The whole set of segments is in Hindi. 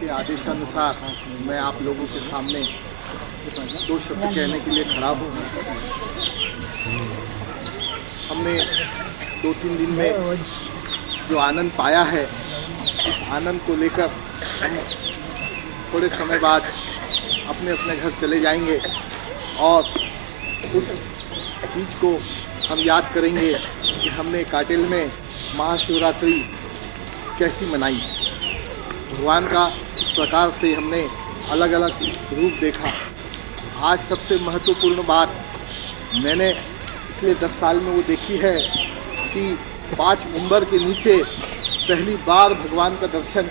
के आदेशानुसार मैं आप लोगों के सामने दो शब्द कहने के लिए खड़ा हूँ। हमने 2-3 दिन में जो आनंद पाया है, इस आनंद को लेकर हम थोड़े समय बाद अपने अपने घर चले जाएंगे और उस चीज़ को हम याद करेंगे कि हमने काटेल में महाशिवरात्रि कैसी मनाई। भगवान का इस प्रकार से हमने अलग अलग रूप देखा। आज सबसे महत्वपूर्ण बात मैंने पिछले 10 साल में वो देखी है कि 5 मिंबर के नीचे पहली बार भगवान का दर्शन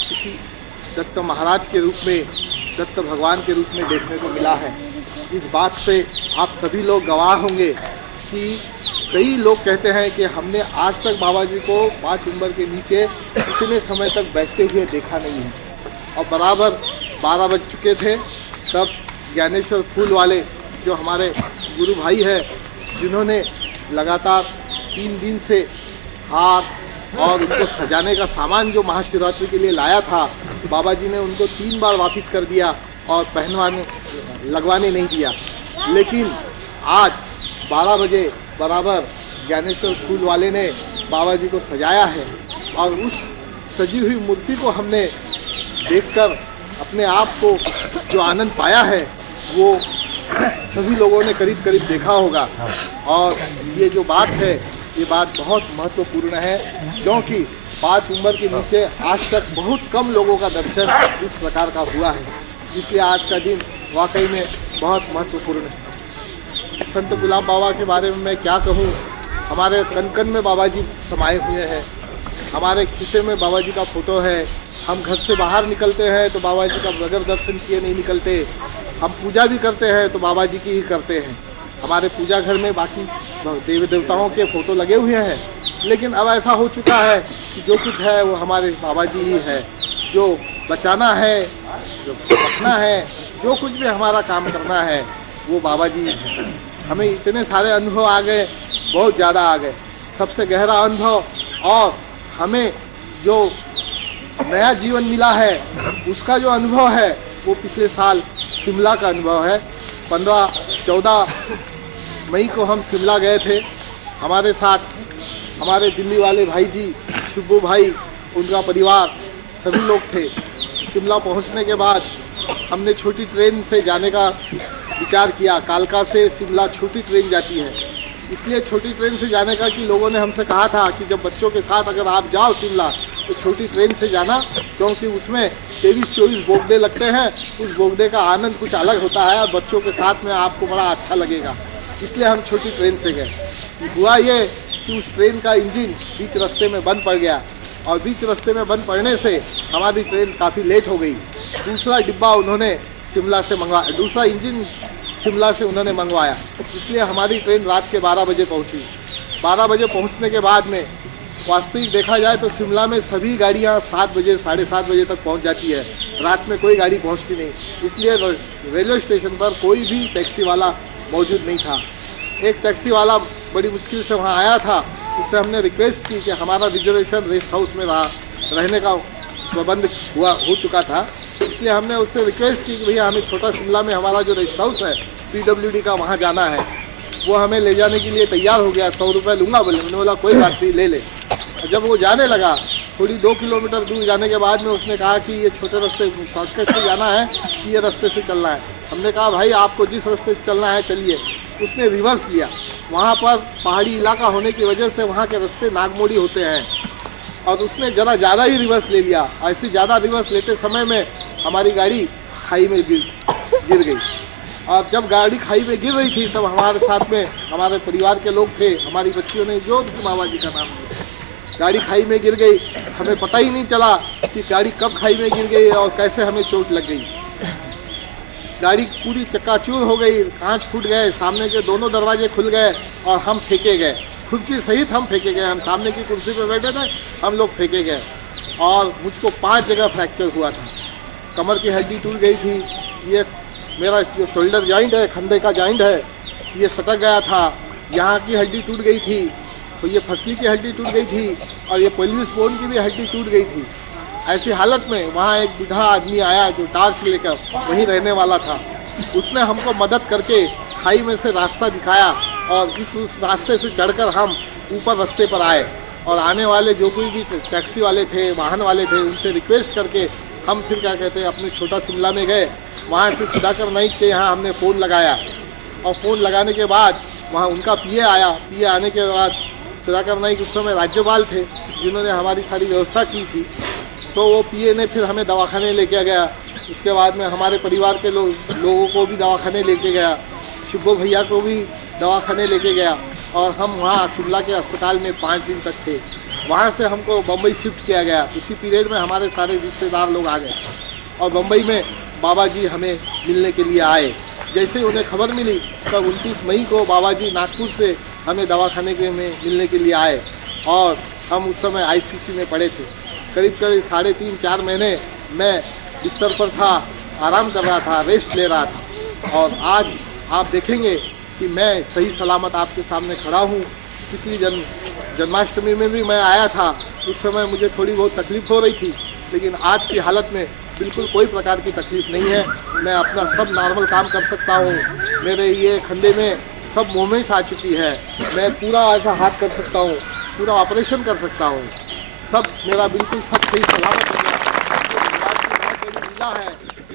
किसी दत्त महाराज के रूप में, दत्त भगवान के रूप में देखने को मिला है। इस बात से आप सभी लोग गवाह होंगे कि कई लोग कहते हैं कि हमने आज तक बाबा जी को 5 मिंबर के नीचे इतने समय तक बैठते हुए देखा नहीं है। और बराबर 12 बज चुके थे तब ज्ञानेश्वर फूल वाले जो हमारे गुरु भाई है, जिन्होंने लगातार 3 दिन से हार और उनको सजाने का सामान जो महाशिवरात्रि के लिए लाया था, तो बाबा जी ने उनको 3 बार वापस कर दिया और लगवाने नहीं दिया। लेकिन आज 12 बजे बराबर ज्ञानेश्वर फूल वाले ने बाबा जी को सजाया है और उस सजी हुई मूर्ति को हमने देखकर अपने आप को जो आनंद पाया है वो सभी लोगों ने करीब करीब देखा होगा। और ये जो बात है, ये बात बहुत महत्वपूर्ण है, क्योंकि 5 मिंबर के नीचे आज तक बहुत कम लोगों का दर्शन इस प्रकार का हुआ है। इसलिए आज का दिन वाकई में बहुत महत्वपूर्ण है। संत गुलाब बाबा के बारे में मैं क्या कहूँ। हमारे कन कन में बाबा जी समाये हुए हैं, हमारे खीसे में बाबा जी का फोटो है। हम घर से बाहर निकलते हैं तो बाबा जी का बगैर दर्शन किए नहीं निकलते। हम पूजा भी करते हैं तो बाबा जी की ही करते हैं। हमारे पूजा घर में बाकी देवी देवताओं के फोटो लगे हुए हैं, लेकिन अब ऐसा हो चुका है कि जो कुछ है वो हमारे बाबा जी ही है। जो बचाना है, जो रखना है, जो कुछ भी हमारा काम करना है वो बाबा जी है। हमें इतने सारे अनुभव आ गए, बहुत ज़्यादा आ गए। सबसे गहरा अनुभव और हमें जो नया जीवन मिला है उसका जो अनुभव है वो पिछले साल शिमला का अनुभव है। 15-14 मई को हम शिमला गए थे। हमारे साथ हमारे दिल्ली वाले भाई जी, शुभू भाई, उनका परिवार, सभी लोग थे। शिमला पहुंचने के बाद हमने छोटी ट्रेन से जाने का विचार किया। कालका से शिमला छोटी ट्रेन जाती है, इसलिए छोटी ट्रेन से जाने का कि लोगों ने हमसे कहा था कि जब बच्चों के साथ अगर आप जाओ शिमला तो छोटी ट्रेन से जाना, क्योंकि उसमें 23-24 बोगदे लगते हैं। उस बोगदे का आनंद कुछ अलग होता है और बच्चों के साथ में आपको बड़ा अच्छा लगेगा। इसलिए हम छोटी ट्रेन से गए। हुआ ये कि उस ट्रेन का इंजन बीच रास्ते में बंद पड़ गया और बीच रास्ते में बंद पड़ने से हमारी ट्रेन काफ़ी लेट हो गई। दूसरा डिब्बा उन्होंने शिमला से मंगवाया, दूसरा इंजन शिमला से उन्होंने मंगवाया, इसलिए हमारी ट्रेन रात के 12 बजे पहुंची। 12 बजे पहुंचने के बाद में वास्तविक देखा जाए तो शिमला में सभी गाड़ियां 7 बजे 7:30 बजे तक पहुंच जाती है। रात में कोई गाड़ी पहुंचती नहीं, इसलिए रेलवे स्टेशन पर कोई भी टैक्सी वाला मौजूद नहीं था। एक टैक्सी वाला बड़ी मुश्किल से वहाँ आया था। उससे हमने रिक्वेस्ट की कि हमारा रिजर्वेशन रेस्ट हाउस में रहने का प्रबंध हो चुका था, इसलिए हमने उससे रिक्वेस्ट की कि भैया हमें छोटा शिमला में हमारा जो रेस्ट हाउस है PWD का, वहाँ जाना है। वो हमें ले जाने के लिए तैयार हो गया। 100 रुपये लूँगा बोले। मैंने बोला कोई बात नहीं, ले ले। जब वो जाने लगा, थोड़ी 2 किलोमीटर दूर जाने के बाद में उसने कहा कि ये छोटे रास्ते शॉर्टकट से जाना है कि ये रास्ते से चलना है। हमने कहा भाई आपको जिस रास्ते से चलना है चलिए। उसने रिवर्स लिया। वहाँ पर पहाड़ी इलाका होने की वजह से वहाँ के रास्ते नागमोड़ी होते हैं और उसने ज़रा ज़्यादा ही रिवर्स ले लिया। ऐसी ज़्यादा रिवर्स लेते समय में हमारी गाड़ी खाई में गिर गई। और जब गाड़ी खाई में गिर रही थी तब हमारे साथ में हमारे परिवार के लोग थे। हमारी बच्चियों ने जो बाबा जी का नाम लिया, गाड़ी खाई में गिर गई। हमें पता ही नहीं चला कि गाड़ी कब खाई में गिर गई और कैसे हमें चोट लग गई। गाड़ी पूरी चक्काचूर हो गई, कांच फूट गए, सामने के दोनों दरवाजे खुल गए और हम फेंके गए। कुर्सी सहित हम फेंके गए। हम सामने की कुर्सी पे बैठे थे, हम लोग फेंके गए और मुझको 5 जगह फ्रैक्चर हुआ था। कमर की हड्डी टूट गई थी। ये मेरा जो शोल्डर जॉइंट है, कंधे का जॉइंट है, ये सटक गया था। यहाँ की हड्डी टूट गई थी, तो ये फसली की हड्डी टूट गई थी और ये पेल्विस बोन की भी हड्डी टूट गई थी। ऐसी हालत में वहाँ एक बूढ़ा आदमी आया जो टार्च लेकर वहीं रहने वाला था। उसने हमको मदद करके खाई में से रास्ता दिखाया और उस रास्ते से चढ़कर हम ऊपर रास्ते पर आए। और आने वाले जो कोई भी टैक्सी वाले थे, वाहन वाले थे, उनसे रिक्वेस्ट करके हम फिर क्या कहते हैं अपने छोटा शिमला में गए। वहाँ से सुधाकर नाइक के यहाँ हमने फ़ोन लगाया और फ़ोन लगाने के बाद वहाँ उनका पीए आया। पीए आने के बाद सुधाकर नाइक उस समय राज्यपाल थे जिन्होंने हमारी सारी व्यवस्था की थी। तो वो पीए ने फिर हमें दवाखाने लेके गया। उसके बाद में हमारे परिवार के लोगों को भी दवाखाने लेके गया, शिब्बो भैया को भी दवाखाने लेके गया और हम वहाँ शिमला के अस्पताल में 5 दिन तक थे। वहाँ से हमको बम्बई शिफ्ट किया गया। उसी पीरियड में हमारे सारे रिश्तेदार लोग आ गए और बम्बई में बाबा जी हमें मिलने के लिए आए। जैसे उन्हें खबर मिली तब 29 मई को बाबा जी नागपुर से हमें दवाखाने के में मिलने के लिए आए और हम उस समय आईसीयू में पड़े थे। करीब 3.5-4 महीने मैं बिस्तर पर था, आराम कर रहा था, रेस्ट ले रहा था। और आज आप देखेंगे कि मैं सही सलामत आपके सामने खड़ा हूँ। पिछली जन्माष्टमी में भी मैं आया था, उस समय मुझे थोड़ी बहुत तकलीफ़ हो रही थी, लेकिन आज की हालत में बिल्कुल कोई प्रकार की तकलीफ़ नहीं है। मैं अपना सब नॉर्मल काम कर सकता हूँ। मेरे ये कंधे में सब मूवमेंट्स आ चुकी है। मैं पूरा ऐसा हाथ कर सकता हूँ, पूरा ऑपरेशन कर सकता हूँ। सब मेरा बिल्कुल सब सही सलामत हो गया। भगवान की बहुत बड़ी लीला है।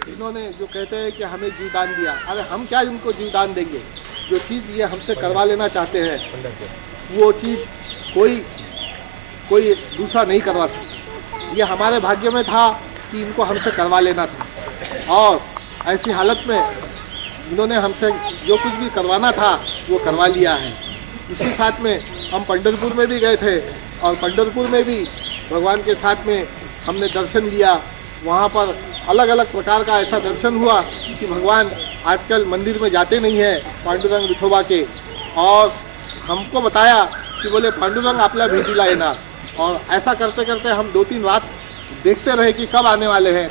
इन्होंने जो कहते हैं कि हमें जीवदान दिया, अरे हम क्या इनको जीवदान देंगे। जो चीज़ ये हमसे करवा लेना चाहते हैं वो चीज़ कोई दूसरा नहीं करवा सकता। ये हमारे भाग्य में था कि इनको हमसे करवा लेना था और ऐसी हालत में इन्होंने हमसे जो कुछ भी करवाना था वो करवा लिया है। इसी साथ में हम पंढरपुर में भी गए थे और पंढरपुर में भी भगवान के साथ में हमने दर्शन लिया। वहाँ पर अलग अलग प्रकार का ऐसा दर्शन हुआ कि भगवान आजकल मंदिर में जाते नहीं हैं पांडुरंग विठोबा के। और हमको बताया कि बोले पांडुरंग आपला भेटीला येणार। और ऐसा करते करते हम 2-3 रात देखते रहे कि कब आने वाले हैं।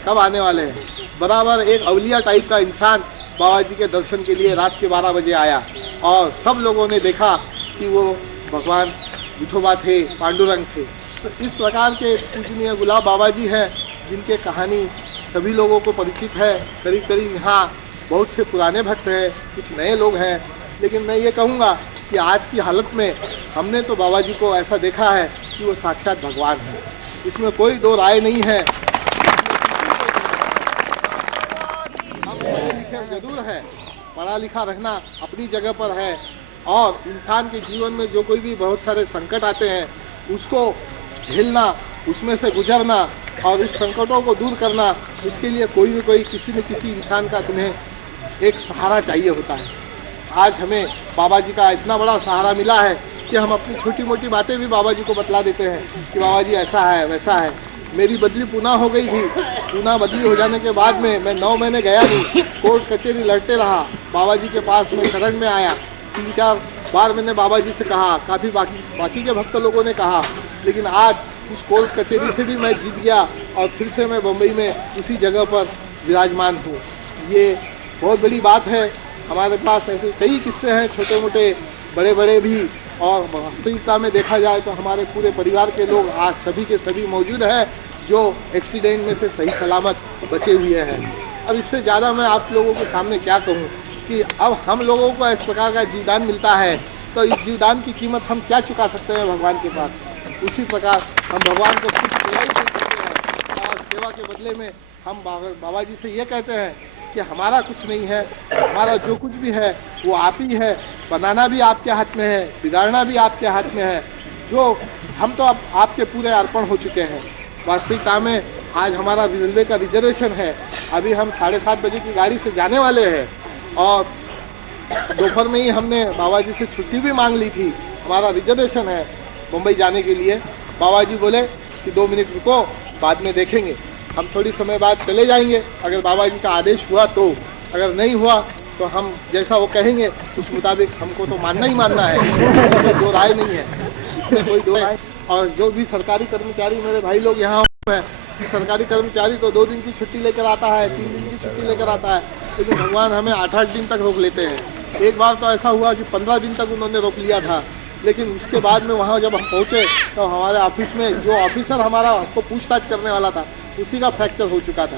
बराबर एक अवलिया टाइप का इंसान बाबा जी के दर्शन के लिए रात के 12 बजे आया और सब लोगों ने देखा कि वो भगवान विठोबा थे, पांडुरंग थे। तो इस प्रकार के पूजनीय गुलाब बाबा जी हैं जिनके कहानी सभी लोगों को परिचित है। करीब करीब यहाँ बहुत से पुराने भक्त हैं, कुछ नए लोग हैं, लेकिन मैं ये कहूँगा कि आज की हालत में हमने तो बाबा जी को ऐसा देखा है कि वो साक्षात भगवान है। इसमें कोई दो राय नहीं है। हम पढ़े लिखे जरूर है, पढ़ा लिखा रहना अपनी जगह पर है और इंसान के जीवन में जो कोई भी बहुत सारे संकट आते हैं उसको झेलना, उसमें से गुजरना और उस संकटों को दूर करना, उसके लिए कोई न कोई किसी न किसी इंसान का तुम्हें एक सहारा चाहिए होता है। आज हमें बाबा जी का इतना बड़ा सहारा मिला है कि हम अपनी छोटी मोटी बातें भी बाबा जी को बतला देते हैं कि बाबा जी ऐसा है वैसा है। मेरी बदली पूना हो गई थी। पूना बदली हो जाने के बाद में मैं 9 महीने गया नहीं, कोर्ट कचहरी लड़ते रहा। बाबा जी के पास में शरण में आया। 3-4 बार मैंने बाबा जी से कहा, काफ़ी बाकी के भक्त लोगों ने कहा, लेकिन आज उस कोर्ट कचहरी से भी मैं जीत गया और फिर से मैं बम्बई में उसी जगह पर विराजमान हूँ। ये बहुत बड़ी बात है। हमारे पास ऐसे कई किस्से हैं, छोटे मोटे बड़े बड़े भी, और वास्तविकता में देखा जाए तो हमारे पूरे परिवार के लोग आज सभी के सभी मौजूद हैं जो एक्सीडेंट में से सही सलामत बचे हुए हैं। अब इससे ज़्यादा मैं आप लोगों के सामने क्या कहूँ कि अब हम लोगों को इस प्रकार का जीवदान मिलता है तो इस जीवदान की कीमत हम क्या चुका सकते हैं भगवान के पास। उसी प्रकार हम भगवान को कुछ सेवा ही दे सकते हैं और सेवा के बदले में हम बाबा जी से ये कहते हैं कि हमारा कुछ नहीं है, हमारा जो कुछ भी है वो आप ही है। बनाना भी आपके हाथ में है, बिगाड़ना भी आपके हाथ में है। जो हम तो अब आपके पूरे अर्पण हो चुके हैं। वास्तविकता में आज हमारा रेलवे का रिजर्वेशन है। अभी हम 7:30 बजे की गाड़ी से जाने वाले हैं और दोपहर में ही हमने बाबा जी से छुट्टी भी मांग ली थी। हमारा रिजर्वेशन है मुंबई जाने के लिए। बाबा जी बोले कि 2 मिनट रुको, बाद में देखेंगे। हम थोड़ी समय बाद चले जाएंगे अगर बाबा जी का आदेश हुआ तो। अगर नहीं हुआ तो हम जैसा वो कहेंगे उस मुताबिक हमको तो मानना ही मानना है। कोई दो राय नहीं है, इसमें कोई दो राय। और जो भी सरकारी कर्मचारी मेरे भाई लोग यहाँ हैं, सरकारी कर्मचारी तो 2 दिन की छुट्टी लेकर आता है, 3 दिन की छुट्टी लेकर आता है, लेकिन भगवान हमें 8-8 दिन तक रोक लेते हैं। एक बार तो ऐसा हुआ कि 15 दिन तक उन्होंने रोक लिया था, लेकिन उसके बाद में वहाँ जब हम पहुँचे तो हमारे ऑफिस में जो ऑफिसर हमारा हमको पूछताछ करने वाला था उसी का फ्रैक्चर हो चुका था।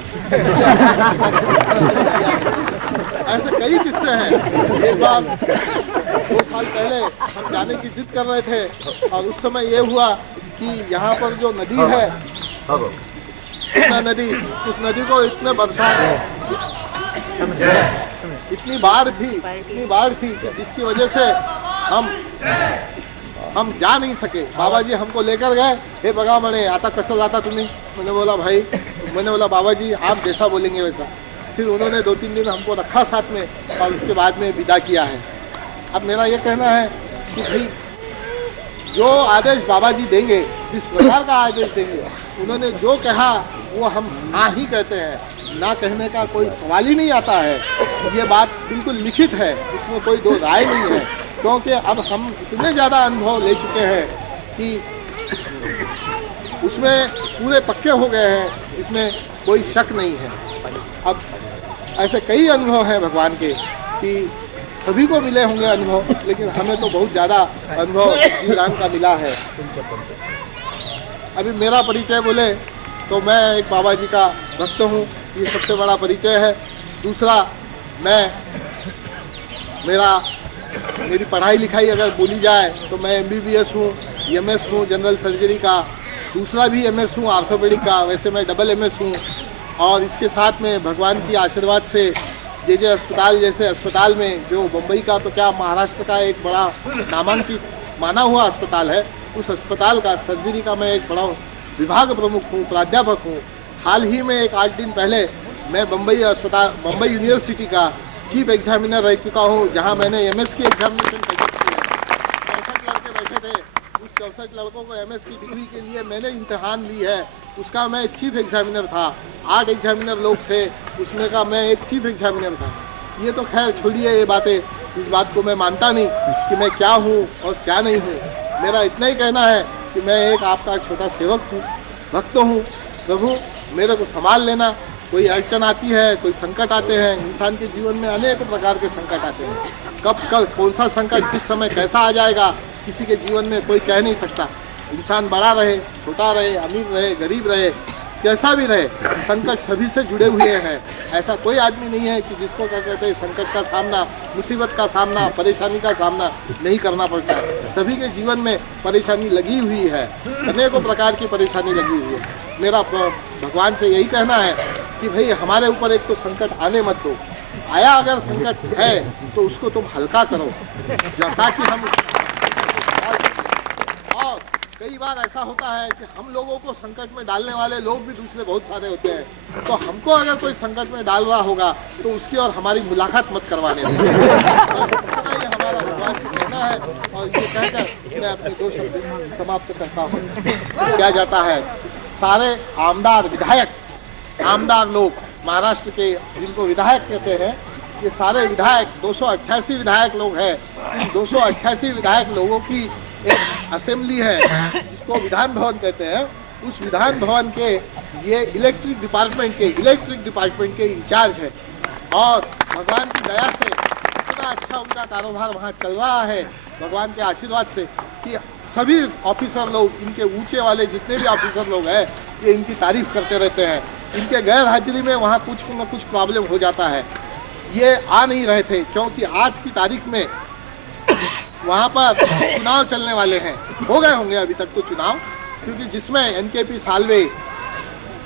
ऐसे कई किस्से हैं। एक बार 2 साल पहले हम जाने की जिद कर रहे थे और उस समय ये हुआ कि यहाँ पर जो नदी है, कृष्णा नदी, उस नदी को इतने बरसात, इतनी बाढ़ थी कि जिसकी वजह से हम जा नहीं सके। बाबा जी हमको लेकर गए, हे बगा मणे आता कसं जाता तुम्ही? मैंने बोला बाबा जी आप जैसा बोलेंगे वैसा। फिर उन्होंने 2-3 दिन हमको रखा साथ में और उसके बाद में विदा किया है। अब मेरा ये कहना है कि भाई जो आदेश बाबा जी देंगे, जिस प्रकार का आदेश देंगे, उन्होंने जो कहा वो हम हाँ ही कहते हैं, ना कहने का कोई सवाल ही नहीं आता है। ये बात बिल्कुल लिखित है, इसमें कोई दो राय नहीं है, क्योंकि अब हम इतने ज़्यादा अनुभव ले चुके हैं कि उसमें पूरे पक्के हो गए हैं, इसमें कोई शक नहीं है। अब ऐसे कई अनुभव हैं भगवान के कि सभी को मिले होंगे अनुभव, लेकिन हमें तो बहुत ज़्यादा अनुभव जीवदान का मिला है। अभी मेरा परिचय बोले तो मैं एक बाबा जी का भक्त हूँ, ये सबसे बड़ा परिचय है। दूसरा, मेरी पढ़ाई लिखाई अगर बोली जाए तो मैं MBBS हूँ, MS हूँ जनरल सर्जरी का, दूसरा भी MS हूँ आर्थोपेडिक का, वैसे मैं डबल MS हूँ। और इसके साथ में भगवान की आशीर्वाद से JJ अस्पताल जैसे अस्पताल में, जो मुंबई का तो क्या महाराष्ट्र का एक बड़ा नामांकित माना हुआ अस्पताल है, उस अस्पताल का सर्जरी का मैं एक बड़ा विभाग प्रमुख हूँ, प्राध्यापक हूँ। हाल ही में एक 8 दिन पहले मैं मुंबई यूनिवर्सिटी का चीफ एग्जामिनर रह चुका हूँ, जहाँ मैंने MS की एग्जामिनेशन कंडक्ट किया। 64 लड़के बैठे थे, उस 64 लड़कों को MS की डिग्री के लिए मैंने इम्तहान ली है, उसका मैं चीफ एग्जामिनर था। 8 एग्जामिनर लोग थे, उसमें का मैं एक चीफ एग्जामिनर था। ये तो खैर छोड़िए ये बातें, इस बात को मैं मानता नहीं कि मैं क्या हूँ और क्या नहीं हूँ। मेरा इतना ही कहना है कि मैं एक आपका छोटा सेवक हूँ, भक्त हूँ। प्रभु मेरे को संभाल लेना। कोई अड़चन आती है, कोई संकट आते हैं, इंसान के जीवन में अनेक प्रकार के संकट आते हैं। कब कौन सा संकट किस समय कैसा आ जाएगा किसी के जीवन में कोई कह नहीं सकता। इंसान बड़ा रहे, छोटा रहे, अमीर रहे, गरीब रहे, कैसा भी रहे, संकट सभी से जुड़े हुए हैं। ऐसा कोई आदमी नहीं है कि जिसको क्या कहते हैं संकट का सामना, मुसीबत का सामना, परेशानी का सामना नहीं करना पड़ता है। सभी के जीवन में परेशानी लगी हुई है, अनेकों प्रकार की परेशानी लगी हुई है। मेरा भगवान से यही कहना है कि भाई हमारे ऊपर एक तो संकट आने मत दो, आया अगर संकट है तो उसको तुम हल्का करो, ताकि हम। और कई बार ऐसा होता है कि हम लोगों को संकट में डालने वाले लोग भी दूसरे बहुत सारे होते हैं, तो हमको अगर कोई संकट में डाल रहा होगा तो उसकी और हमारी मुलाकात मत करवाने दें। ये हमारा भगवान से कहना है, और ये कहकर मैं अपने 2 शब्द समाप्त करता हूँ। क्या जाता है, सारे आमदार विधायक, आमदार लोग महाराष्ट्र के, जिनको विधायक कहते हैं, ये सारे विधायक 288 विधायक लोग हैं। इन 288 विधायक लोगों की एक असेंबली है जिसको विधान भवन कहते हैं। उस विधान भवन के ये इलेक्ट्रिक डिपार्टमेंट के इंचार्ज है, और भगवान की दया से इतना अच्छा उनका कारोबार वहाँ चल रहा है, भगवान के आशीर्वाद से, कि सभी ऑफिसर लोग, इनके ऊंचे वाले जितने भी ऑफिसर लोग हैं, ये इनकी तारीफ करते रहते हैं। इनके गैर हाजिरी में वहाँ कुछ न कुछ प्रॉब्लम हो जाता है। ये आ नहीं रहे थे क्योंकि आज की तारीख में वहाँ पर चुनाव चलने वाले हैं, हो गए होंगे अभी तक तो चुनाव, क्योंकि जिसमें NKP साल्वे,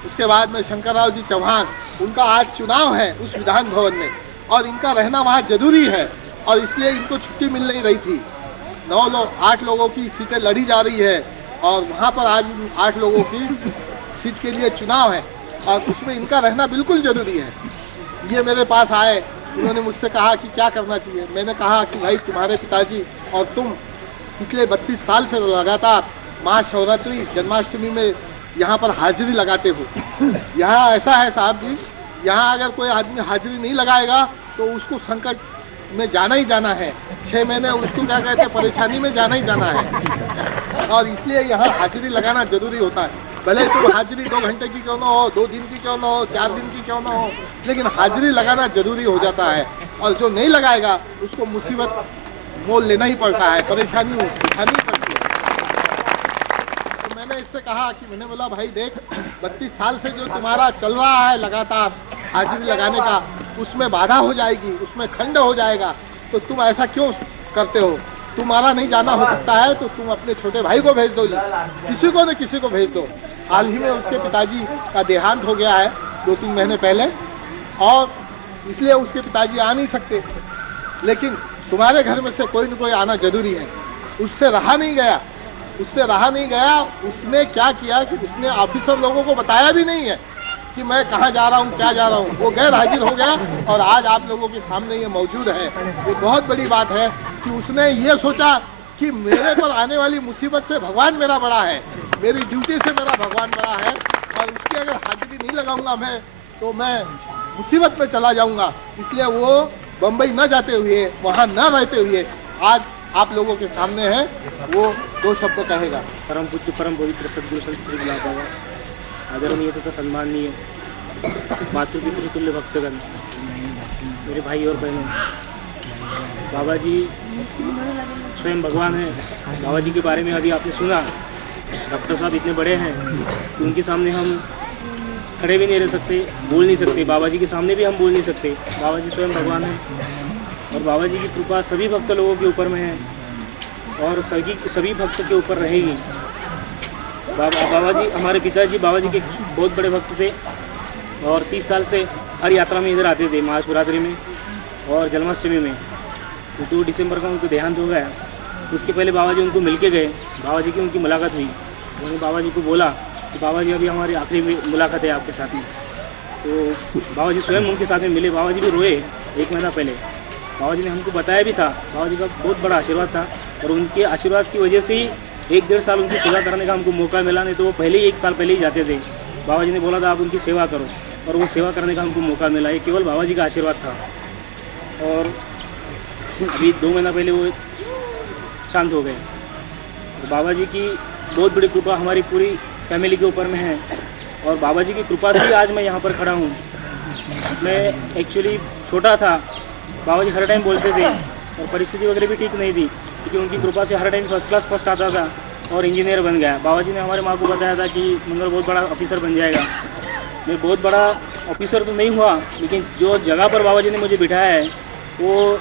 उसके बाद में शंकरराव जी चौहान, उनका आज चुनाव है उस विधान भवन में, और इनका रहना वहाँ जरूरी है, और इसलिए इनको छुट्टी मिल नहीं रही थी। 8 लोगों की सीटें लड़ी जा रही है, और वहाँ पर आज 8 लोगों की सीट के लिए चुनाव है, और उसमें इनका रहना बिल्कुल जरूरी है। ये मेरे पास आए, उन्होंने मुझसे कहा कि क्या करना चाहिए। मैंने कहा कि भाई तुम्हारे पिताजी और तुम पिछले 32 साल से लगातार महाशिवरात्रि, जन्माष्टमी में यहाँ पर हाजिरी लगाते हो। यहाँ ऐसा है साहब जी, यहाँ अगर कोई आदमी हाजिरी नहीं लगाएगा तो उसको संकट में जाना ही जाना है, 6 महीने उसको क्या कहते हैं परेशानी में जाना ही जाना है, और इसलिए यहाँ हाजिरी लगाना जरूरी होता है। भले तो हाजिरी 2 घंटे की क्यों ना हो, 2 दिन की क्यों ना हो, 4 दिन की क्यों ना हो, लेकिन हाजिरी लगाना जरूरी हो जाता है। और जो नहीं लगाएगा उसको मुसीबत मोल लेना ही पड़ता है, परेशानी उठानी पड़ती है। तो मैंने इस से कहा कि मैंने बोला भाई देख 32 साल से जो तुम्हारा चल रहा है लगातार हाजिरी लगाने का, उसमें बाधा हो जाएगी, उसमें खंड हो जाएगा, तो तुम ऐसा क्यों करते हो? तुम्हारा नहीं जाना हो सकता है तो तुम अपने छोटे भाई को भेज दो, किसी को न किसी को भेज दो। हाल ही में उसके पिताजी का देहांत हो गया है 2-3 महीने पहले, और इसलिए उसके पिताजी आ नहीं सकते, लेकिन तुम्हारे घर में से कोई न कोई आना जरूरी है। उससे रहा नहीं गया, उसने क्या किया कि उसने ऑफिसर लोगों को बताया भी नहीं है कि मैं कहाँ जा रहा हूँ, क्या जा रहा हूँ। वो गैर हाजिर हो गया और आज आप लोगों के सामने ये मौजूद है। ये बहुत बड़ी बात है कि उसने ये सोचा कि मेरे पर आने वाली मुसीबत से भगवान मेरा बड़ा है, मेरी ड्यूटी से मेरा भगवान बड़ा है, और उसकी अगर हाजिरी नहीं लगाऊंगा मैं तो मैं मुसीबत में चला जाऊंगा। इसलिए वो बम्बई न जाते हुए, वहाँ न रहते हुए आज आप लोगों के सामने है, वो 2 शब्द कहेगा। परम पूज्य परम पवित्र सदगुरु संत श्री गुलाब बाबा, आदरणीय तथा सम्माननीय मातृपितृ तुल्य भक्तगण, मेरे भाई और बहनों, बाबा जी स्वयं भगवान है। बाबा जी के बारे में अभी आपने सुना, डॉक्टर साहब इतने बड़े हैं कि उनके सामने हम खड़े भी नहीं रह सकते, बोल नहीं सकते। बाबा जी के सामने भी हम बोल नहीं सकते। बाबा जी स्वयं भगवान हैं और बाबा जी की कृपा सभी भक्त लोगों के ऊपर में है और सभी भक्त के ऊपर रहेगी। बाबा जी, हमारे पिताजी बाबा जी के बहुत बड़े भक्त थे और 30 साल से हर यात्रा में इधर आते थे, महाशिवरात्रि में और जन्माष्टमी में। 2 दिसंबर का उनको देहांत हो गया, उसके पहले बाबा जी उनको मिल के गए। बाबा जी की उनकी मुलाकात हुई, उन्होंने बाबा जी को बोला कि बाबा जी अभी हमारी आखिरी मुलाकात है आपके साथ में। तो बाबा जी स्वयं उनके साथ में मिले। बाबा जी भी रोए 1 महीना पहले। बाबा जी ने हमको बताया भी था, बाबा जी का बहुत बड़ा आशीर्वाद था और उनके आशीर्वाद की वजह से ही 1-1.5 साल उनकी सेवा करने का हमको मौका मिला, नहीं तो वो पहले ही 1 साल पहले ही जाते थे। बाबा जी ने बोला था आप उनकी सेवा करो और वो सेवा करने का हमको मौका मिला। ये केवल बाबा जी का आशीर्वाद था। और अभी 2 महीना पहले वो शांत हो गए। तो बाबा जी की बहुत बड़ी कृपा हमारी पूरी फैमिली के ऊपर में है और बाबा जी की कृपा से आज मैं यहाँ पर खड़ा हूँ। मैं एक्चुअली छोटा था, बाबा जी हर टाइम बोलते थे और परिस्थिति वगैरह भी ठीक नहीं थी, क्योंकि उनकी कृपा से हर टाइम फर्स्ट क्लास फर्स्ट आता था और इंजीनियर बन गया। बाबा जी ने हमारे माँ को बताया था कि मंगल बहुत बड़ा ऑफिसर बन जाएगा। मैं बहुत बड़ा ऑफिसर तो नहीं हुआ, लेकिन जो जगह पर बाबा जी ने मुझे बिठाया है वो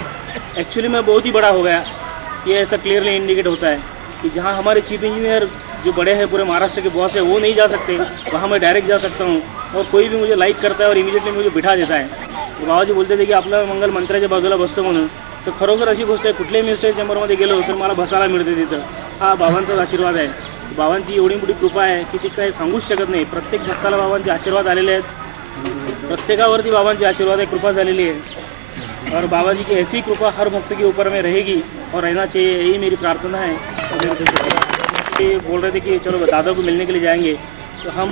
एक्चुअली मैं बहुत ही बड़ा हो गया। ये ऐसा क्लियरली इंडिकेट होता है कि जहाँ हमारे चीफ इंजीनियर जो बड़े हैं, पूरे महाराष्ट्र के बॉस है, वो नहीं जा सकते, वहाँ मैं डायरेक्ट जा सकता हूँ और कोई भी मुझे लाइक करता है और इमिजिएटली मुझे बिठा देता है। तो बाबाजी बोलते थे की आपलं मंगल मंत्राच्या बाजूला बसतो म्हणून। तर खरोखर अशी गोष्ट आहे, कुठल्याही मिनिस्टर चेंबरमध्ये गेलो तर मला बसायला मिळते तिथं। हा बाबांचाच आशीर्वाद आहे। बाबांची एवढी मोठी कृपा आहे की ती काही सांगूच शकत नाही। प्रत्येक भक्ताला बाबांचे आशीर्वाद आलेले आहेत, प्रत्येकावरती बाबांचे आशीर्वाद आहे, कृपा झालेली आहे और बाबा जी की ऐसी कृपा हर भक्त के ऊपर में रहेगी और रहना चाहिए, यही मेरी प्रार्थना है। ये बोल रहे थे कि चलो दादा को मिलने के लिए जाएंगे, तो हम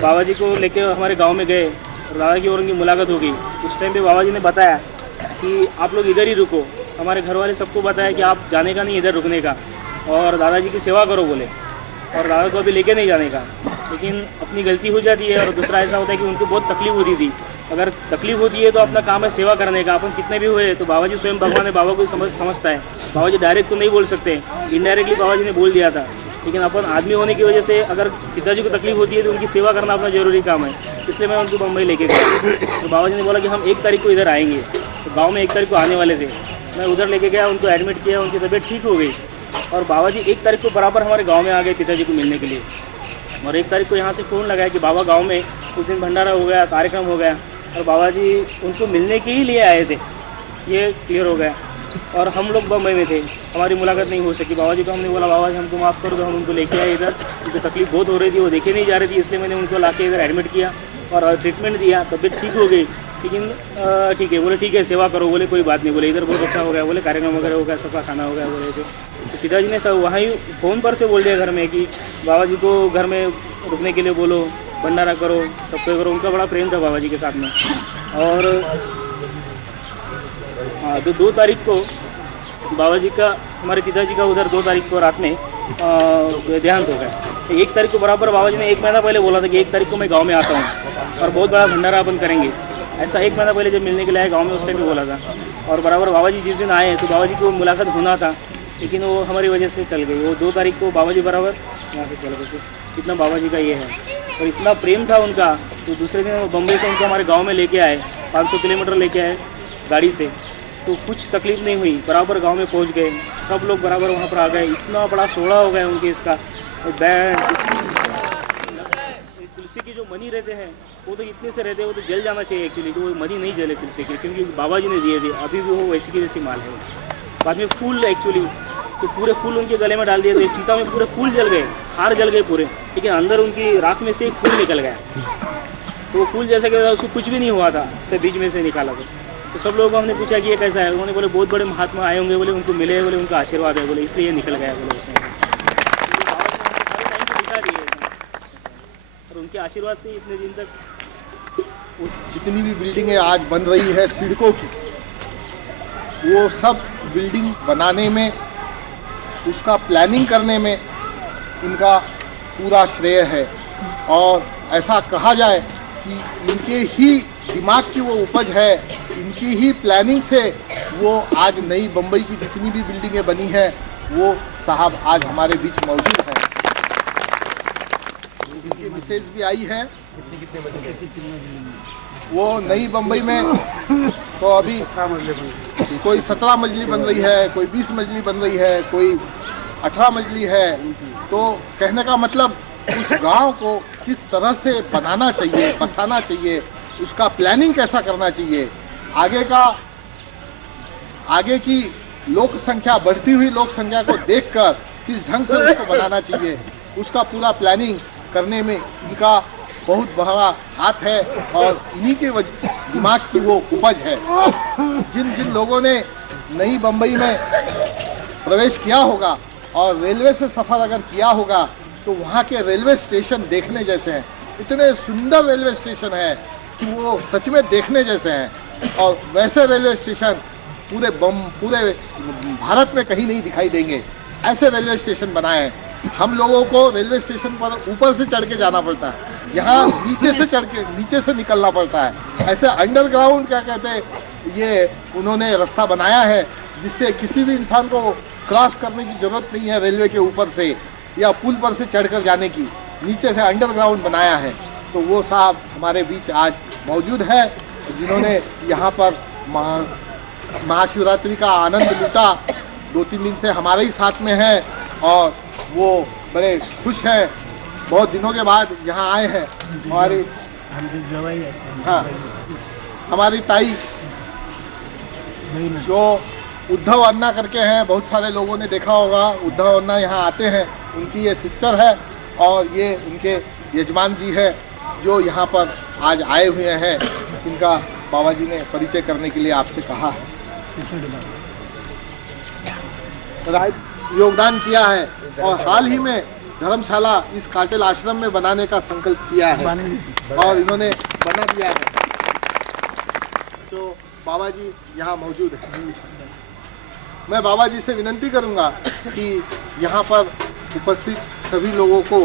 बाबा जी को लेके हमारे गांव में गए और दादा की और उनकी मुलाकात हो गई। उस टाइम पे बाबा जी ने बताया कि आप लोग इधर ही रुको। हमारे घर वाले सबको बताया कि आप जाने का नहीं, इधर रुकने का और दादाजी की सेवा करो बोले, और दादा को अभी लेके नहीं जाने का। लेकिन अपनी गलती हो जाती है और दूसरा ऐसा होता है कि उनको बहुत तकलीफ होती थी। अगर तकलीफ होती है तो अपना काम है सेवा करने का। अपन कितने भी हुए तो बाबा जी स्वयं भगवान है, बाबा को समझता है। बाबा जी डायरेक्ट तो नहीं बोल सकते, इनडायरेक्टली बाबा जी ने बोल दिया था। लेकिन अपन आदमी होने की वजह से अगर पिताजी को तकलीफ होती है तो उनकी सेवा करना अपना जरूरी काम है, इसलिए मैं उनको मुंबई लेके गया। तो बाबा जी ने बोला कि हम 1 तारीख को इधर आएंगे, तो गाँव में 1 तारीख को आने वाले थे। मैं उधर लेके गया, उनको एडमिट किया, उनकी तबीयत ठीक हो गई और बाबा जी 1 तारीख को बराबर हमारे गाँव में आ गए पिताजी को मिलने के लिए। और 1 तारीख को यहाँ से फ़ोन लगाया कि बाबा गाँव में उस दिन भंडारा हो गया, कार्यक्रम हो गया और बाबा जी उनको मिलने के ही लिए आए थे, ये क्लियर हो गया। और हम लोग बम्बई में थे, हमारी मुलाकात नहीं हो सकी। बाबा जी को हमने बोला बाबा जी हमको माफ़ करो, तो हम उनको लेके आए इधर। उनको तकलीफ बहुत हो रही थी, वो देखे नहीं जा रही थी, इसलिए मैंने उनको लाके इधर एडमिट किया और ट्रीटमेंट दिया, तबीयत ठीक हो गई। लेकिन ठीक है बोले, ठीक है सेवा करो बोले, कोई बात नहीं बोले, इधर बहुत अच्छा हो गया बोले, कार्यक्रम वगैरह हो गया, सबका खाना हो गया बोले थे। तो पिताजी ने सब वहाँ ही फ़ोन पर से बोल दिया घर में कि बाबा जी को घर में रुकने के लिए बोलो, भंडारा करो, सब कुछ करो। उनका बड़ा प्रेम था बाबा जी के साथ में। और हाँ, तो 2 तारीख को बाबा जी का, हमारे पिताजी का उधर 2 तारीख को रात में देहांत हो गया। 1 तारीख को बराबर बाबा जी ने 1 महीना पहले बोला था कि 1 तारीख को मैं गांव में आता हूँ और बहुत बड़ा भंडारा अपन करेंगे। ऐसा 1 महीना पहले जब मिलने के लिए आए गांव में, उस टाइम भी बोला था। और बराबर बाबा जी जिस दिन आए तो बाबा जी को मुलाकात होना था, लेकिन वो हमारी वजह से टल गई। वो 2 तारीख को बाबा जी बराबर यहाँ से चले से इतना बाबा जी का ये है। और इतना प्रेम था उनका, तो दूसरे दिन वो बम्बई से उनको हमारे गांव में लेके आए, 500 किलोमीटर लेके आए गाड़ी से, तो कुछ तकलीफ नहीं हुई, बराबर गांव में पहुंच गए, सब लोग बराबर वहाँ पर आ गए। इतना बड़ा सोड़ा हो गया उनके इसका। और बैंड तुलसी की जो मनी रहते हैं वो तो इतने से रहते हैं, वो तो जल जाना चाहिए एक्चुअली, तो वो मनी नहीं जले तुलसी की, क्योंकि बाबा जी ने दिए थे, अभी भी वो वैसी की वैसी माल है। बाद में फूल एक्चुअली तो पूरे फूल उनके गले में डाल दिए थे, चीता में पूरे फूल जल गए, हार जल गए पूरे, लेकिन अंदर उनकी राख में से एक फूल निकल गया। तो वो फूल जैसे कि उसको कुछ भी नहीं हुआ था, उससे बीच में से निकाला। तो सब लोगों को हमने पूछा कि ये कैसा है, उन्होंने बोले बहुत बड़े महात्मा आए होंगे, बोले उनको मिले, बोले उनका आशीर्वाद है, बोले इसलिए ये निकल गया, बोले उसमें दिखा दिए और उनके आशीर्वाद से इतने दिन तक। जितनी भी बिल्डिंगें आज बन रही है सिडको की, वो सब बिल्डिंग बनाने में, उसका प्लानिंग करने में इनका पूरा श्रेय है। और ऐसा कहा जाए कि इनके ही दिमाग की वो उपज है, इनकी ही प्लानिंग से वो आज नई बम्बई की जितनी भी बिल्डिंगें बनी हैं वो साहब आज हमारे बीच मौजूद हैं। इनकी मिसेज भी आई है, वो नई बम्बई में तो अभी कोई 17 मंजिली बन रही है, कोई 20 मंजिली बन रही है, कोई 18 मंजिली है। तो कहने का मतलब उस गांव को किस तरह से बनाना चाहिए, बसाना चाहिए, उसका प्लानिंग कैसा करना चाहिए, आगे की लोक संख्या, बढ़ती हुई लोक संख्या को देखकर किस ढंग से उसको बनाना चाहिए, उसका पूरा प्लानिंग करने में इनका बहुत बड़ा हाथ है। और इन्हीं के दिमाग की वो उपज है। जिन जिन लोगों ने नई बम्बई में प्रवेश किया होगा और रेलवे से सफ़र अगर किया होगा तो वहाँ के रेलवे स्टेशन देखने जैसे हैं। इतने सुंदर रेलवे स्टेशन है कि वो सच में देखने जैसे हैं। और वैसे रेलवे स्टेशन पूरे भारत में कहीं नहीं दिखाई देंगे। ऐसे रेलवे स्टेशन बनाए हैं। हम लोगों को रेलवे स्टेशन पर ऊपर से चढ़ के जाना पड़ता है, यहाँ नीचे से निकलना पड़ता है। ऐसे अंडरग्राउंड क्या कहते हैं, ये उन्होंने रास्ता बनाया है जिससे किसी भी इंसान को क्रॉस करने की जरूरत नहीं है रेलवे के ऊपर से या पुल पर से चढ़कर जाने की। नीचे से अंडरग्राउंड बनाया है। तो वो साहब हमारे बीच आज मौजूद है जिन्होंने यहाँ पर महाशिवरात्रि का आनंद लूटा। 2-3 दिन से हमारे ही साथ में है और वो बड़े खुश हैं। बहुत दिनों के बाद यहाँ आए हैं। हमारी ताई जो उद्धव अन्ना करके हैं, बहुत सारे लोगों ने देखा होगा, उद्धव अन्ना यहाँ आते हैं, उनकी ये सिस्टर है और ये उनके यजमान जी है जो यहाँ पर आज आए हुए हैं। इनका बाबा जी ने परिचय करने के लिए आपसे कहा है। योगदान किया है और हाल ही में धर्मशाला इस काटेल आश्रम में बनाने का संकल्प किया है और इन्होंने बना दिया है। तो बाबा जी यहाँ मौजूद है। मैं बाबा जी से विनती करूँगा कि यहाँ पर उपस्थित सभी लोगों को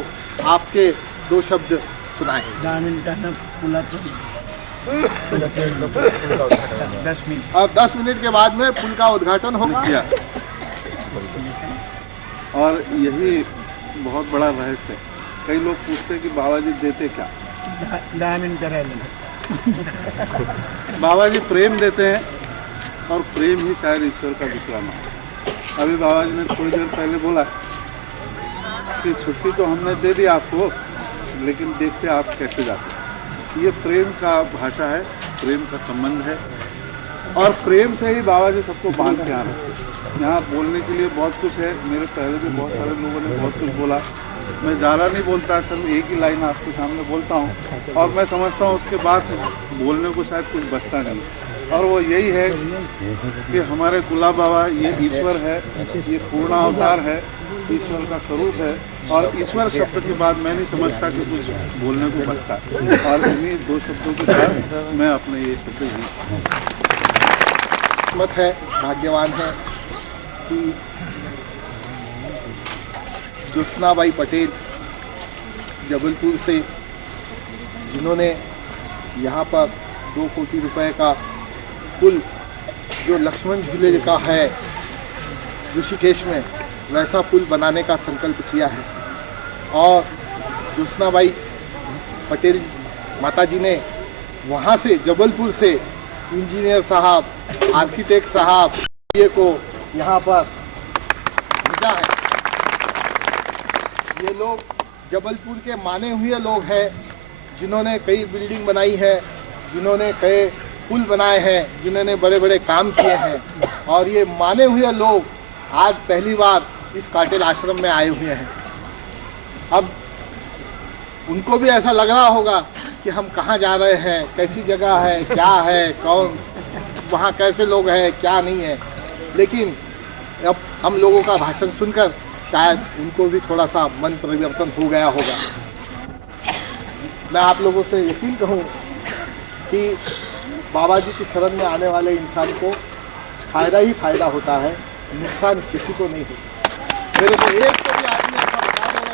आपके 2 शब्द सुनाएं। 10 मिनट और 10 मिनट के बाद में पुल का उद्घाटन होगा। और यही बहुत बड़ा रहस्य है। कई लोग पूछते हैं कि बाबा जी देते क्या। बाबा जी प्रेम देते हैं और प्रेम ही शायद ईश्वर का दूसरा नाम है। अभी बाबा जी ने थोड़ी देर पहले बोला कि छुट्टी तो हमने दे दी आपको, लेकिन देखते आप कैसे जाते। ये प्रेम का भाषा है, प्रेम का संबंध है और प्रेम से ही बाबा जी सबको बांध के आ रहे हैं। यहाँ बोलने के लिए बहुत कुछ है। मेरे पहले भी बहुत सारे लोगों ने बहुत कुछ बोला। मैं ज़्यादा नहीं बोलता, सिर्फ एक ही लाइन आपके सामने बोलता हूँ और मैं समझता हूँ उसके बाद बोलने को शायद कुछ बचता नहीं। और वो यही है कि हमारे गुलाब बाबा ये ईश्वर है, ये पूर्ण अवतार है, ईश्वर का स्वरूप है। और ईश्वर शब्द के बाद मैं नहीं समझता कि कुछ बोलने को बचता। और इन्हीं 2 शब्दों के साथ मैं अपने ये शब्द मत है, भाग्यवान है कि ज्योत्सनाबाई पटेल जबलपुर से, जिन्होंने यहाँ पर 2 कोटी रुपए का पुल जो लक्ष्मण झूले का है ऋषिकेश में, वैसा पुल बनाने का संकल्प किया है। और ज्योत्सनाबाई पटेल माता जी ने वहाँ से जबलपुर से इंजीनियर साहब, आर्किटेक्ट साहब ये को यहाँ पर भेजा है। ये लोग जबलपुर के माने हुए लोग हैं, जिन्होंने कई बिल्डिंग बनाई है, जिन्होंने कई पुल बनाए हैं, जिन्होंने बड़े बड़े काम किए हैं। और ये माने हुए लोग आज पहली बार इस काटेल आश्रम में आए हुए हैं। अब उनको भी ऐसा लग रहा होगा कि हम कहाँ जा रहे हैं, कैसी जगह है, क्या है, कौन वहाँ कैसे लोग हैं, क्या नहीं है। लेकिन अब हम लोगों का भाषण सुनकर शायद उनको भी थोड़ा सा मन परिवर्तन हो गया होगा। मैं आप लोगों से यकीन कहूँ कि बाबा जी की शरण में आने वाले इंसान को फ़ायदा ही फ़ायदा होता है, नुकसान किसी को नहीं होता। मेरे को एक तो भी आदमी ऐसा बता रहे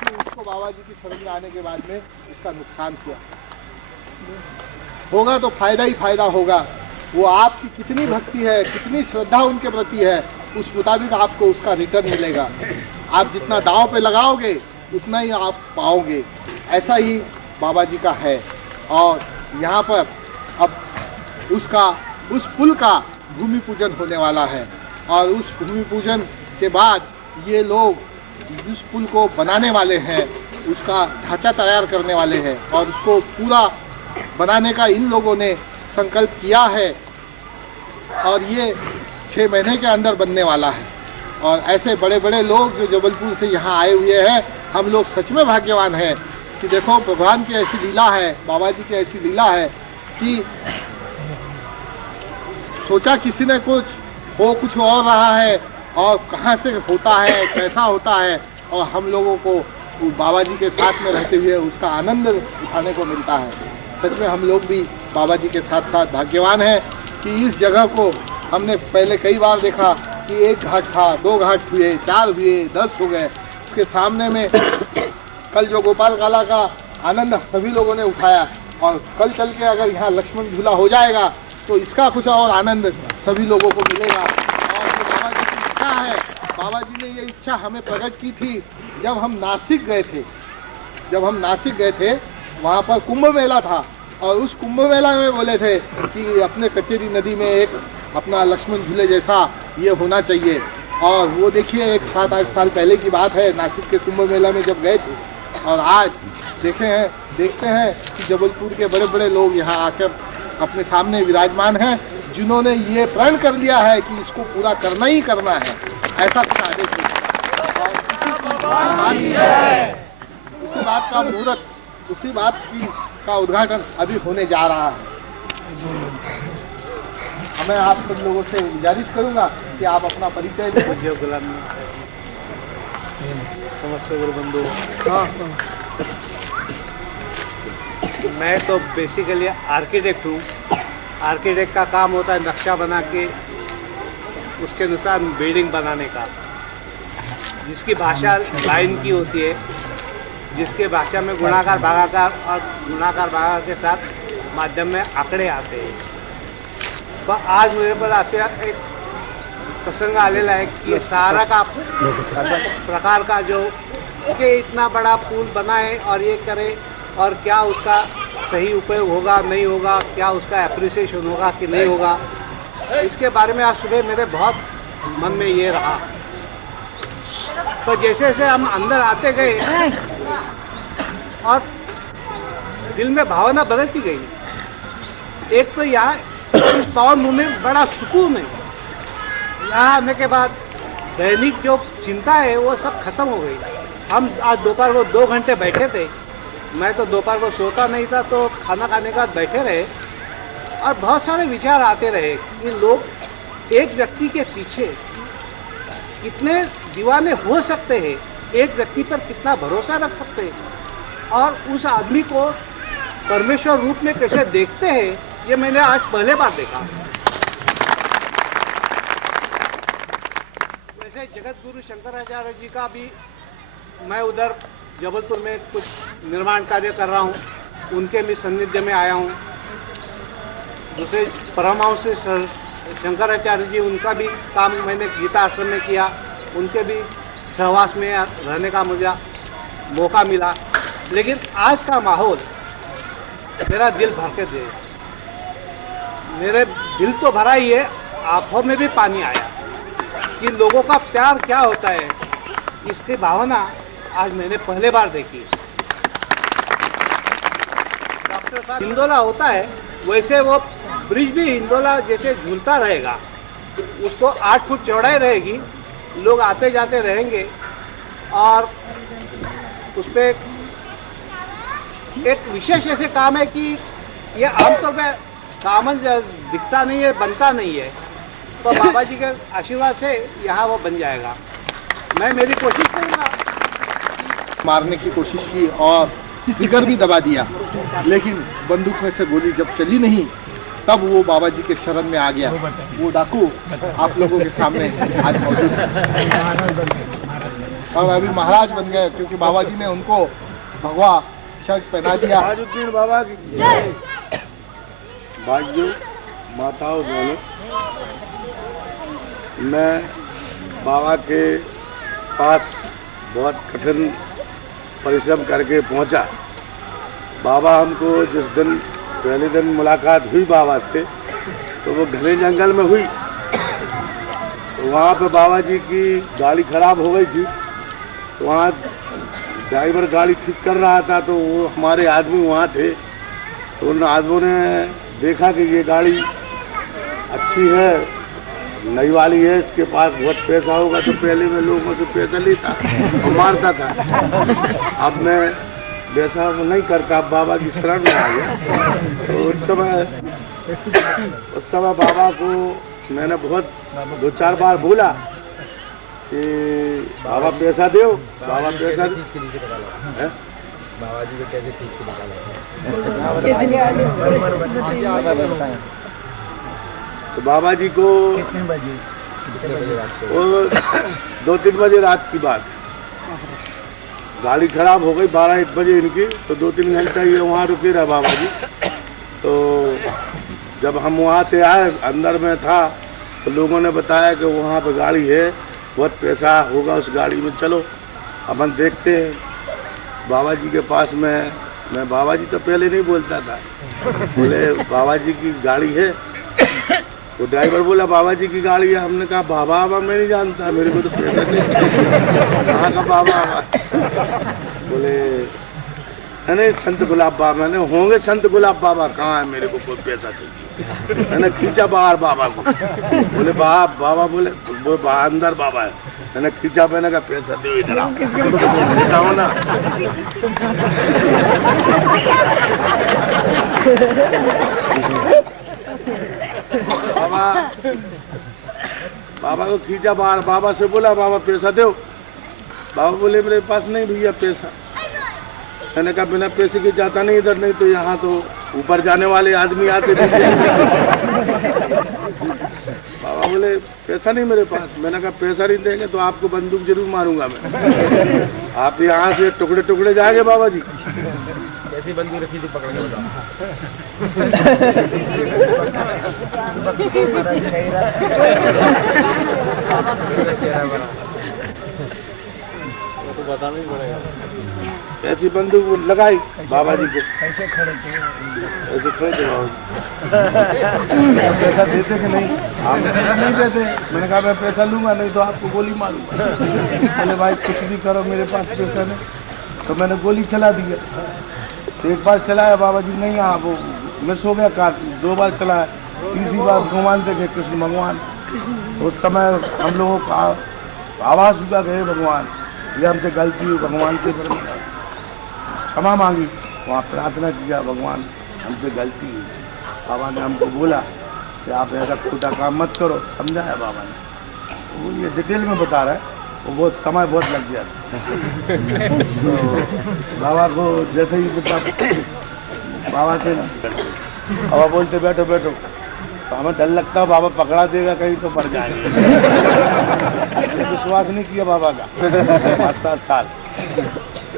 कि उसको बाबा जी की शरण में आने के बाद में इसका नुकसान हुआ होगा, तो फ़ायदा ही फ़ायदा होगा। वो आपकी कितनी भक्ति है, कितनी श्रद्धा उनके प्रति है, उस मुताबिक आपको उसका रिटर्न मिलेगा। आप जितना दांव पे लगाओगे उतना ही आप पाओगे। ऐसा ही बाबा जी का है। और यहाँ पर अब उस पुल का भूमि पूजन होने वाला है और उस भूमि पूजन के बाद ये लोग जिस पुल को बनाने वाले हैं उसका ढांचा तैयार करने वाले हैं और उसको पूरा बनाने का इन लोगों ने संकल्प किया है और ये 6 महीने के अंदर बनने वाला है। और ऐसे बड़े बड़े लोग जो जबलपुर से यहाँ आए हुए हैं, हम लोग सच में भाग्यवान हैं कि देखो भगवान की ऐसी लीला है, बाबा जी की ऐसी लीला है कि सोचा किसी ने कुछ और रहा है और कहाँ से होता है, कैसा होता है, और हम लोगों को बाबा जी के साथ में रहते हुए उसका आनंद उठाने को मिलता है। सच में हम लोग भी बाबा जी के साथ साथ भाग्यवान हैं कि इस जगह को हमने पहले कई बार देखा कि 1 घाट था, 2 घाट हुए, 4 हुए, 10 हो गए। उसके सामने में कल जो गोपाल काला का आनंद सभी लोगों ने उठाया और कल चल के अगर यहाँ लक्ष्मण झूला हो जाएगा तो इसका कुछ और आनंद सभी लोगों को मिलेगा। और जो बाबा जी की इच्छा है, बाबा जी ने ये इच्छा हमें प्रकट की थी जब हम नासिक गए थे। वहाँ पर कुंभ मेला था और उस कुंभ मेला में बोले थे कि अपने कचेरी नदी में एक अपना लक्ष्मण झूले जैसा ये होना चाहिए। और वो देखिए 7-8 साल पहले की बात है, नासिक के कुंभ मेला में जब गए थे। और आज देखते हैं कि जबलपुर के बड़े बड़े लोग यहाँ आकर अपने सामने विराजमान हैं, जिन्होंने ये प्रण कर लिया है कि इसको पूरा करना ही करना है। ऐसा कुछ आदेश उसी बात का मुहूर्त, उसी बात का उद्घाटन अभी होने जा रहा है। मैं आप सब लोगों से गुजारिश करूंगा कि आप अपना परिचय दें। समस्त गुरुबंधु, मैं तो बेसिकली आर्किटेक्ट हूँ। आर्किटेक्ट का काम होता है नक्शा बना के उसके अनुसार बिल्डिंग बनाने का, जिसकी भाषा लाइन की होती है, जिसके भाषा में गुणाकार भागाकार और गुणाकार भागाकार के साथ माध्यम में आंकड़े आते हैं। तो आज मेरे पर ऐसे एक प्रसंग आलेला है कि ये सारा का प्रकार का जो कि इतना बड़ा पुल बनाए और ये करे और क्या उसका सही उपयोग होगा नहीं होगा, क्या उसका एप्रिसिएशन होगा कि नहीं होगा, इसके बारे में आज सुबह मेरे बहुत मन में ये रहा। तो जैसे जैसे हम अंदर आते गए और दिल में भावना बदलती गई। एक तो यहाँ इस पावन भूमि में बड़ा सुकून है। यहाँ आने के बाद दैनिक जो चिंता है वो सब खत्म हो गई। हम आज दोपहर को 2 घंटे बैठे थे। मैं तो दोपहर को सोता नहीं था, तो खाना खाने के बाद बैठे रहे और बहुत सारे विचार आते रहे कि लोग एक व्यक्ति के पीछे कितने दीवाने हो सकते हैं, एक व्यक्ति पर कितना भरोसा रख सकते हैं और उस आदमी को परमेश्वर रूप में कैसे देखते हैं, ये मैंने आज पहले बार देखा। वैसे जगत गुरु शंकराचार्य जी का भी मैं उधर जबलपुर में कुछ निर्माण कार्य कर रहा हूँ, उनके भी सानिध्य में आया हूँ। दूसरे परमहंस शंकराचार्य जी, उनका भी काम मैंने गीता आश्रम में किया, उनके भी सहवास में रहने का मुझे मौका मिला, लेकिन आज का माहौल मेरा दिल भर के दे, मेरे दिल तो भरा ही है, आंखों में भी पानी आया कि लोगों का प्यार क्या होता है, इसकी भावना आज मैंने पहले बार देखी। डॉक्टर साहब, हिंदोला होता है वैसे वो ब्रिज भी हिंदोला जैसे झूलता रहेगा, उसको 8 फुट चौड़ाई रहेगी, लोग आते जाते रहेंगे और उस पर एक विशेष ऐसे काम है कि ये आमतौर पे सामान दिखता नहीं है, बनता नहीं है, तो बाबा जी के आशीर्वाद से यहाँ वो बन जाएगा। मैं मेरी कोशिश करूँगा। मारने की कोशिश की और ट्रिगर भी दबा दिया, लेकिन बंदूक में से गोली जब चली नहीं तब वो बाबा जी के शरण में आ गया। वो डाकू आप लोगों के सामने आज मौजूद है और अभी महाराज बन गए, क्योंकि बाबा जी ने उनको भगवा शर्ट पहना दिया। ताजुद्दीन बाबा की जय। भाइयों, माताओं, बहनों, मैं बाबा के पास बहुत कठिन परिश्रम करके पहुंचा। बाबा हमको जिस दिन पहले दिन मुलाकात हुई बाबा से, तो वो घने जंगल में हुई। तो वहाँ पे बाबा जी की गाड़ी खराब हो गई थी, तो वहाँ ड्राइवर गाड़ी ठीक कर रहा था, तो वो हमारे आदमी वहाँ थे। तो उन आदमियों ने देखा कि ये गाड़ी अच्छी है, नई वाली है, इसके पास बहुत पैसा होगा, तो पहले मैं लोगों से पैसा लेता और मारता था। अब मैं वैसा नहीं करता, अब बाबा की शरण में आ गया। तो उस समय बाबा को मैंने बहुत 2-4 बार बोला कि बाबा पैसा दो, बाबा पैसा दो। बाबा जी को कैसे ठीक निकाला? तो बाबा जी को 2-3 बजे रात की बात, गाड़ी खराब हो गई 12-1 बजे इनकी, तो 2-3 घंटा ये वहाँ रुके रहे बाबा जी। तो जब हम वहाँ से आए, अंदर में था, तो लोगों ने बताया कि वहाँ पे गाड़ी है, बहुत पैसा होगा उस गाड़ी में, चलो अपन देखते हैं। बाबा जी के पास मैं बाबा जी तो पहले नहीं बोलता था, बोले बाबा जी की गाड़ी है। वो ड्राइवर बोला बाबा जी की गाड़ी है। हमने कहा बाबा मैं नहीं जानता, मेरे को तो पैसा चाहिए। कहाँ का बाबा? बोले नहीं, संत गुलाब बाबा। मैंने होंगे संत गुलाब बाबा, कहाँ है, मेरे को कोई पैसा चाहिए। मैंने खींचा बाहर बाबा को, बोले बाबा बोले वो अंदर बाबा है। मैंने खींचा, मैंने कहा पैसा दो इधर आओ, पैसा हो ना। बाबा को खींचा बाहर, बाबा से बोला बाबा पैसा दो। बाबा बोले मेरे पास नहीं भैया पैसा। मैंने कहा बिना पैसे के जाता नहीं इधर, नहीं तो यहाँ तो ऊपर जाने वाले आदमी आते थे। बाबा बोले पैसा नहीं मेरे पास। मैंने कहा पैसा नहीं देंगे तो आपको बंदूक जरूर मारूंगा मैं। आप यहाँ से टुकड़े टुकड़े जाएंगे बाबा जी। कैसी बंदूक रखी थी पकड़ के बताओ। तो बताना ही पड़ेगा। ऐसी बंदूक लगाई बाबा जी को, ऐसे खड़े थे बाबा जी। पैसा देते कि नहीं? आप पैसा नहीं देते। मैंने कहा मैं पैसा लूंगा, नहीं तो आपको गोली मारूंगा। बोले भाई कुछ भी करो, मेरे पास पैसा नहीं। तो मैंने गोली चला दी। एक बार चलाया बाबा जी नहीं, हाँ वो मिस हो गया काट। 2 बार चलाया, तीसरी बार भगवान देखे कृष्ण भगवान। उस समय हम लोगों का आवाज हुआ गए भगवान ये हमसे गलती हुई, भगवान से क्षमा मांगी, वहाँ प्रार्थना किया भगवान हमसे गलती हुई। बाबा ने हमको बोला कि आप ऐसा खोटा काम मत करो, समझाया बाबा ने। वो ये डिटेल में बता रहा है, वो बहुत समय बहुत लग गया। तो बाबा को जैसे ही बता, बाबा से बाबा बोलते बैठो बैठो, तो हमें डर लगता है बाबा पकड़ा देगा कहीं तो पड़ जाएंगे। विश्वास नहीं किया बाबा का 5-7 साल।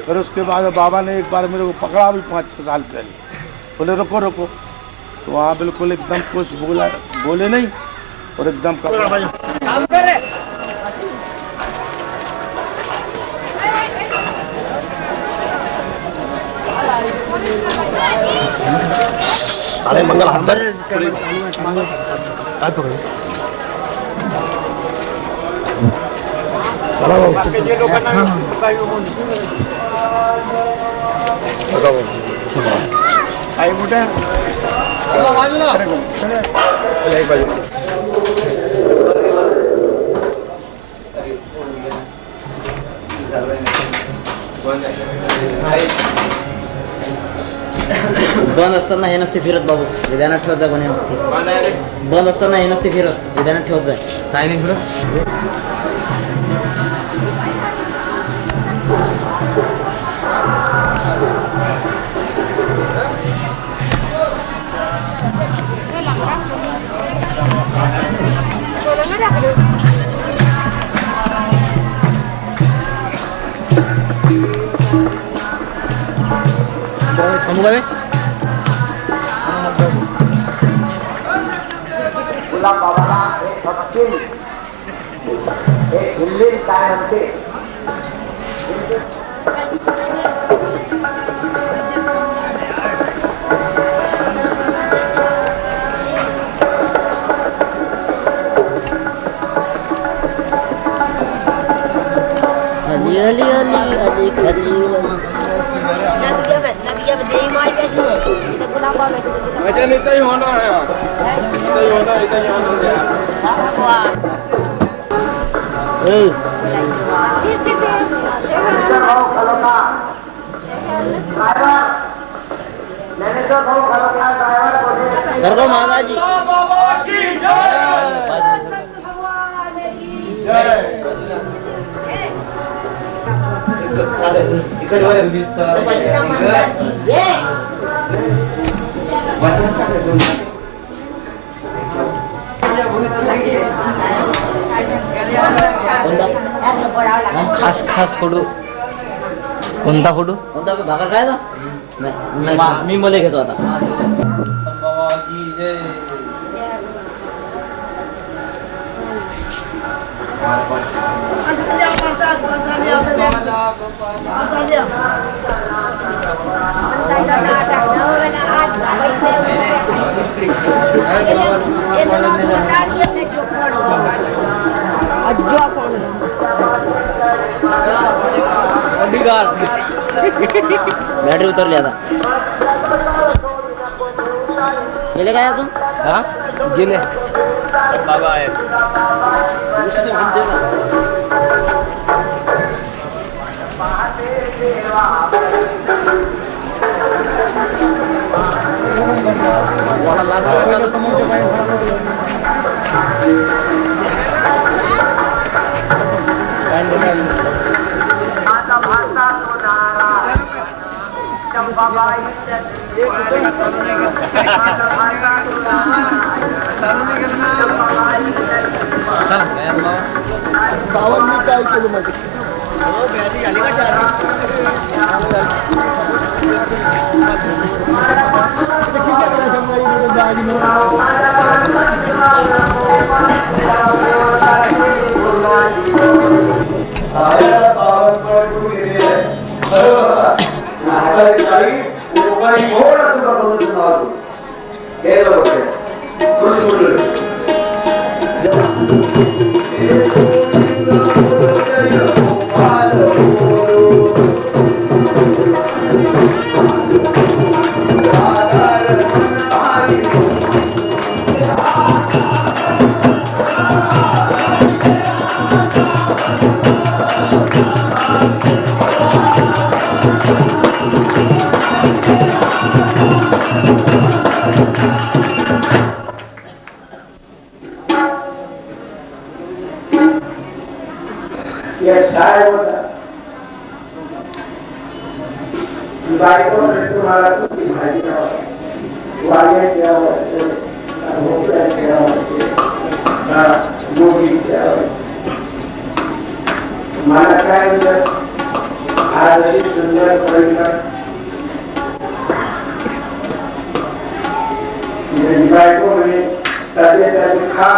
फिर उसके बाद बाबा ने एक बार मेरे को पकड़ा भी 5-6 साल पहले, बोले रुको रुको। तो वहाँ बिल्कुल एकदम कुछ बोले नहीं और एकदम बंद असताना हे नसते फिरत बाबू, हे ध्यानात ठेवत जा. कोणी बंद असताना हे नसते फिरत, हे ध्यानात ठेवत जा. काय नाही फिरत. करतो महाराजी. खास खास फोटो कोणता फोटो कोणता भाकर खायचा नाही मी मला घेतो आता. बॅटरी उतरली आता. गेले काय अजून? हा गेले बाबा आहेत. गावांनी काय केलं माहिती मला काय आज सुंदर बायको म्हणे खा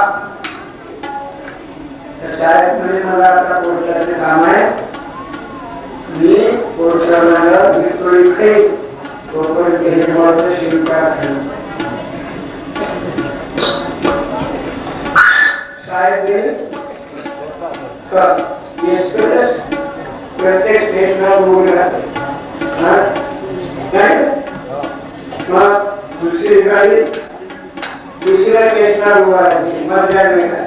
शाळेत म्हणे मला आता पोषणाचे काम आहे. मी पोषणाला घेतो इथे कोकण के हिमालय शिल्पकार हैं शायद ये प्रत्येक देश में बोल रहा है दूसरी गाड़ी दूसरा केस ना हुआ है मर जाने का